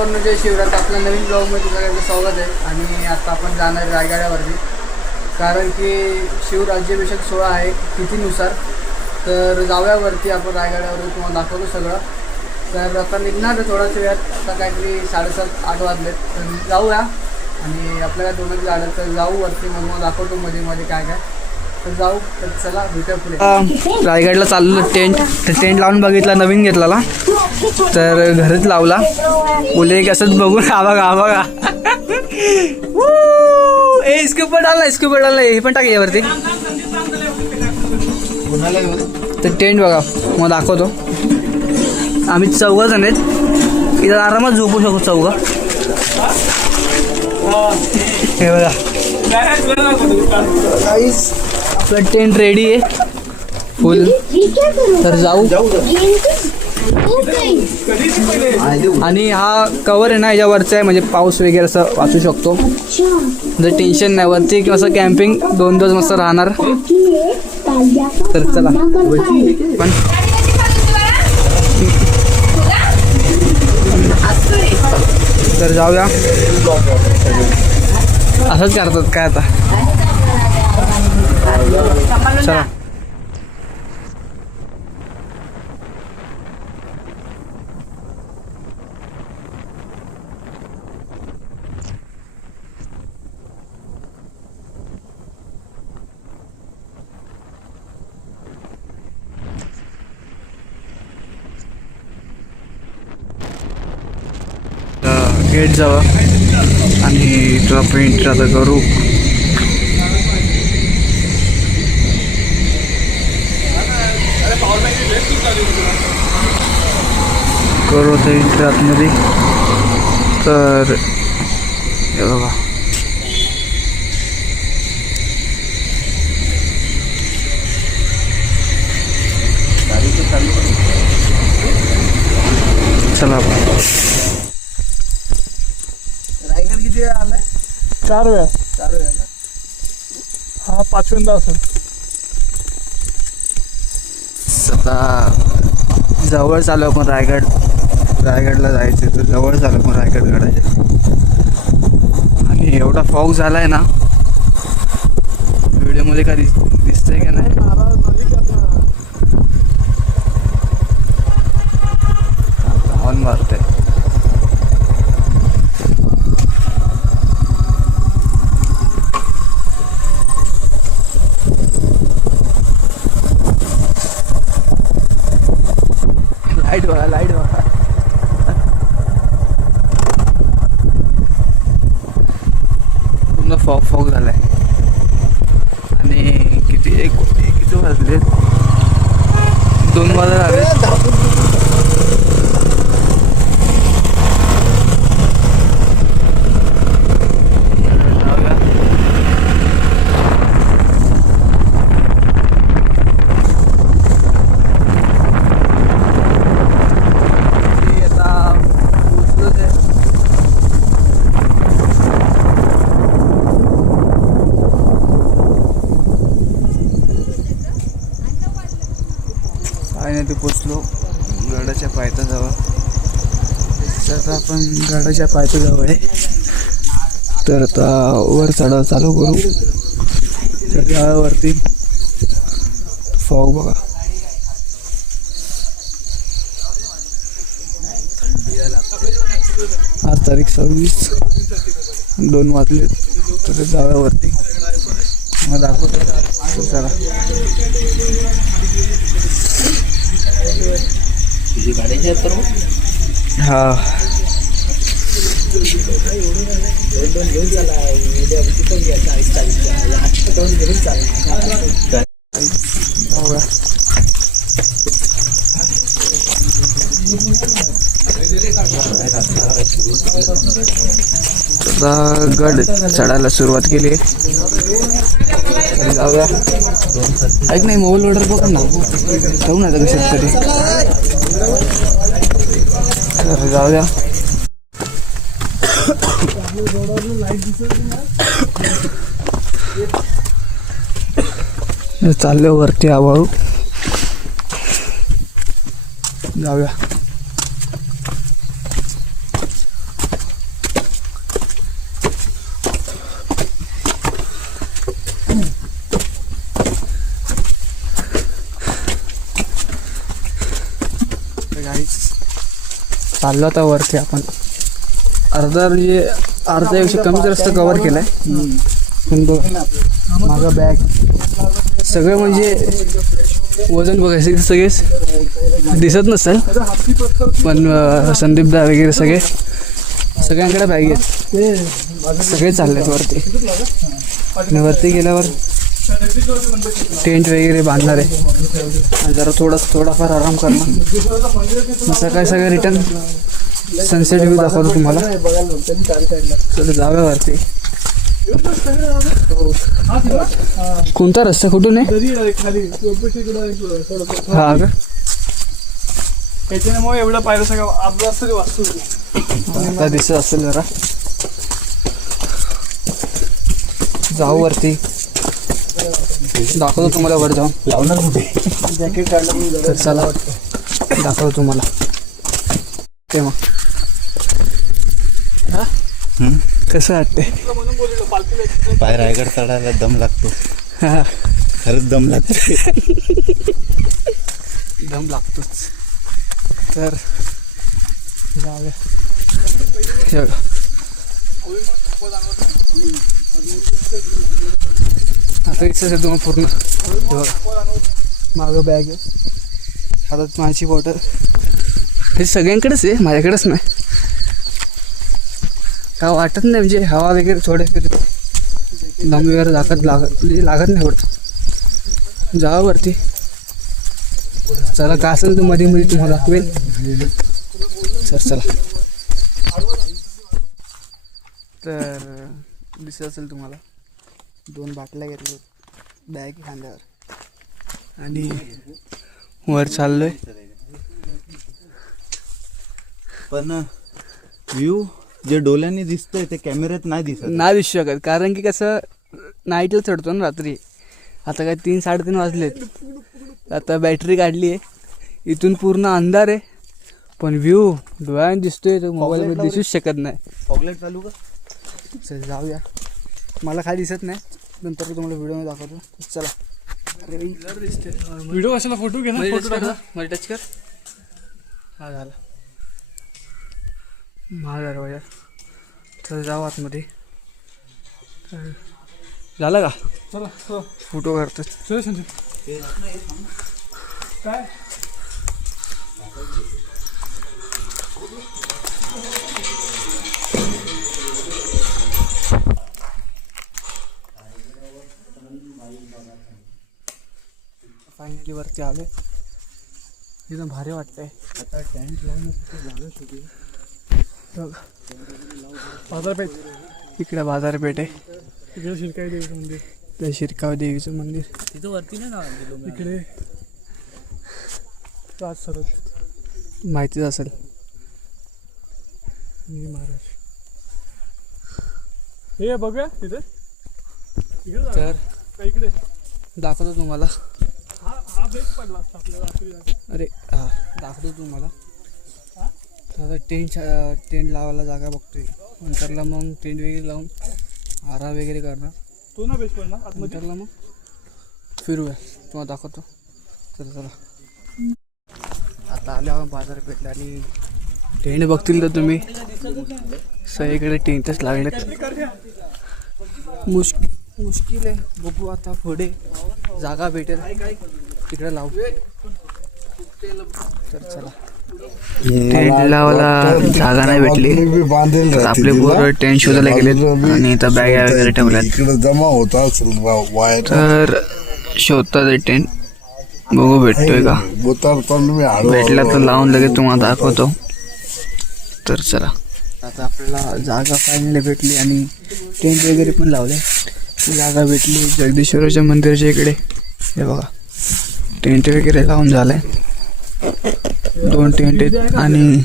मित्रांनो, जय शिवरात. आपल्या नवीन ब्लॉगमध्ये सगळ्यांचं स्वागत आहे. आणि आता आपण जाणार रायगडावरती, कारण की शिवराज्याभिषेक सोहळा आहे तिथीनुसार. तर जाऊयावरती आपण रायगडावरती, तुम्हाला दाखवतो सगळं. तर आता निघणार आहे थोड्याच वेळात, आता काहीतरी 7:30-8 वाजलेत. तर जाऊया आणि आपल्याला दोनच गाड्या, तर जाऊ वरती. मग दाखवतो मध्ये मध्ये काय काय. तर जाऊ, तर चला भेटूया पुढे. रायगडला चाललो. टेंट लावून बघितला, नवीन घेतला, तर घरच लावला. बोले कसंच बघून बघा स्क्यूबर डालला हे पण टाक यावरती. तर टेंट बघा, मग दाखवतो. आम्ही 4 जण आहेत, इथं आरामात झोपू शकतो 4. हे बघा, आपला टेंट रेडी आहे फुल. तर जाऊ. आणि हा कवर आहे ना, याच्यावरचा आहे, म्हणजे पाऊस वगैरे असं वाचू शकतो. जर टेन्शन नाही, वरती किंवा असं कॅम्पिंग 2 दिवस मस्त राहणार. तर चला पण तर जाऊया. असंच करतात काय आता. चला. गेट जावा आणि तुला पेंट आता करू. करू ते आतमध्ये. तर हे बघा, चला. रायगड किती वेळा आलाय? 4 वेळा. 4 वेळा. हा 5व्यांदा असेल. आता जवळ चालू आपण रायगडला जायचं. तर जवळ चालू आपण रायगड गडाच्या. आणि एवढा फॉग झालाय ना, व्हिडिओमध्ये का दिसतंय का नाही. हॉर्न मारतंय. लाईट बघा. पूर्ण फॉग झालाय. आणि किती वाजले? 2 वाजता आले. ते पोचलो गडाच्या पायथ्याजवळ. तर आता आपण गडाच्या पायथ्याजवळ आहे. तर आता वर चढायला चालू करू. तर गडावरती फॉग बघा. आज तारीख 26, 2 वाजले. तर जाव्यावरती मग दाखवतो. चला. हा गड चढायला सुरुवात केली. जाऊया. ऐक नाही, मोबाईल ऑर्डर बघ ना, जाऊ ना कशात तरी. जाऊया. चालले वरती हळूहळू. जाऊया. चाललो आता वरती आपण. अर्ध्यापेक्षा कमीच रस्ता कव्हर केलाय. पण बघ माझा बॅग सगळं म्हणजे वजन बघायचं की सगळेच दिसत नसेल पण संदीपदा वगैरे सगळ्यांकडे बॅग आहेत. सगळे चाललेत वरती आणि वरती गेल्यावर टेंट वगैरे बांधणार आहे आणि जरा थोडाफार आराम करणार. सकाळी सगळं रिटर्न सनसेट व्ह्यू दाखवतो तुम्हाला. चला जाऊया वरती. कोणता रस्ता कुठून आहे? हा का त्याच्यामुळे एवढं पाहिलं सगळं अभ्यास तरी वाचतो. आता दिसत असेल जरा. जाऊ वरती दाखवतो तुम्हाला वर जाऊन. लावणार कुठे? जॅकेट काढलं तर चला दाखवतो तुम्हाला. ते मग कसं वाटते? पाय रायगड चढायला दम लागतो. हा खरंच दम लागतो. दम लागतोच. तर जाऊया. हे बघा आता इथं असेल तुम्हाला पूर्ण. हे बघा मागं बॅग आहे. हातात माझी बॉटल. हे सगळ्यांकडेच आहे माझ्याकडेच नाही. का वाटत नाही म्हणजे हवा वगैरे थोडे फिरत दम वगैरे लागत नाही पडतं. जावं वरती. चला काय असेल तर मध्ये मध्ये तुम्हाला दाखवेल. सर चला. तर दिसत असेल तुम्हाला 2 बाटल्या घेतल्या बॅग खांद्यावर आणि वर चाललोय. पण व्ह्यू जे डोळ्यांनी दिसतंय ते कॅमेऱ्यात नाही दिसू शकत कारण की कसं नाईटला चढतो ना रात्री. आता काय 3-3:30 वाजलेत. आता बॅटरी काढली आहे. इथून पूर्ण अंधार आहे पण व्ह्यू डोळ्याने दिसतोय तो मोबाईलमध्ये दिसूच शकत नाही. फॉगलाईट चालू का? चल जाऊया. मला काय दिसत नाही नंतर तुम्हाला व्हिडिओ दाखवतो. चला. व्हिडिओ कशाला फोटो घे ना. मध्ये टच कर. हा झाला माझा दरवाजा. तर जाऊ आतमध्ये. झालं का? चला फोटो काढतात. चल संजय काय फायनली वरती आले. एकदम भारी वाटतंय. आता टेंट लावून बाजारपेठ. इकडे बाजारपेठ आहे. इकडे शिरकाई देवीचं मंदिर. ते शिरकाव देवीचं मंदिर तिथं वरती नाही ना. इकडे राज सरत माहितीच असेल. महाराज हे बघूया तिथे. तर इकडे दाखवतो तुम्हाला. हा बेस पडला असता आपल्याला रात्री. अरे हा दाखवतो तुम्हाला. आता टेंट लावायला जागा बघतोय. नंतरला मग टेंट वगैरे लावून आराम वगैरे करणार. तो ना बेस पडणार आतमध्ये. नंतरला मग फिरूया तुम्हाला दाखवतो. चला आता आले आपण बाजारपेठला आणि टेंट बघतील तर तुम्ही सगळीकडे टेंटच लागलेत. मुश्किल आहे. बघू आता पुढे जागा भेटेल तिकडे लावू. तर चला. टेंट लावायला जागा नाही भेटली तर आपले पोरं टेंट शोधायला गेलेत आणि इथं बॅगा वगैरे ठेवल्यात. जमा होता तर शोधतात टेंट. बघू भेटतोय का. भेटला तर लावून लगेच तुम्हाला दाखवतो. तर चला आता आपल्याला जागा फायनली भेटली आणि टेंट वगैरे पण लावले. जागा भेटली जगदीश्वराच्या मंदिराच्या इकडे. हे बघा टेंट वगैरे लावून झालंय. 2 टेंट आहेत आणि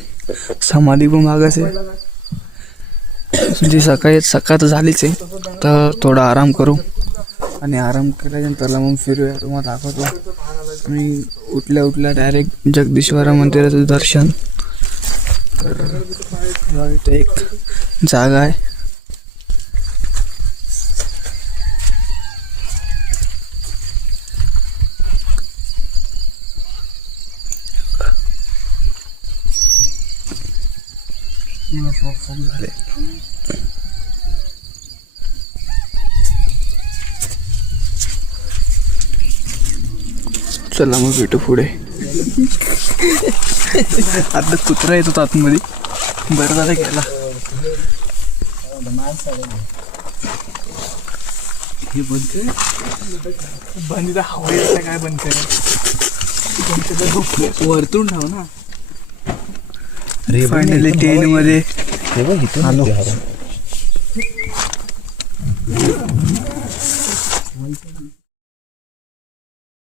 समाधी पण मागच आहे. जी सकाळ तर झालीच आहे. तर थोडा आराम करू आणि आराम केल्यानंतर मग फिरूया. तुम्हाला दाखवतो. आणि उठल्या डायरेक्ट जगदीश्वर मंदिराचं दर्शन. तर इथे एक जागा आहे. खूप झाले. चला मग भेटू पुढे. आता कुत्रा येतो आतमध्ये. बरं झालं गेला. हे बोलते बंदीचा हवा येत काय बंद कर वरतून ठेव ना. अरे फायनली टेन मध्ये हे बघ इथून आलो.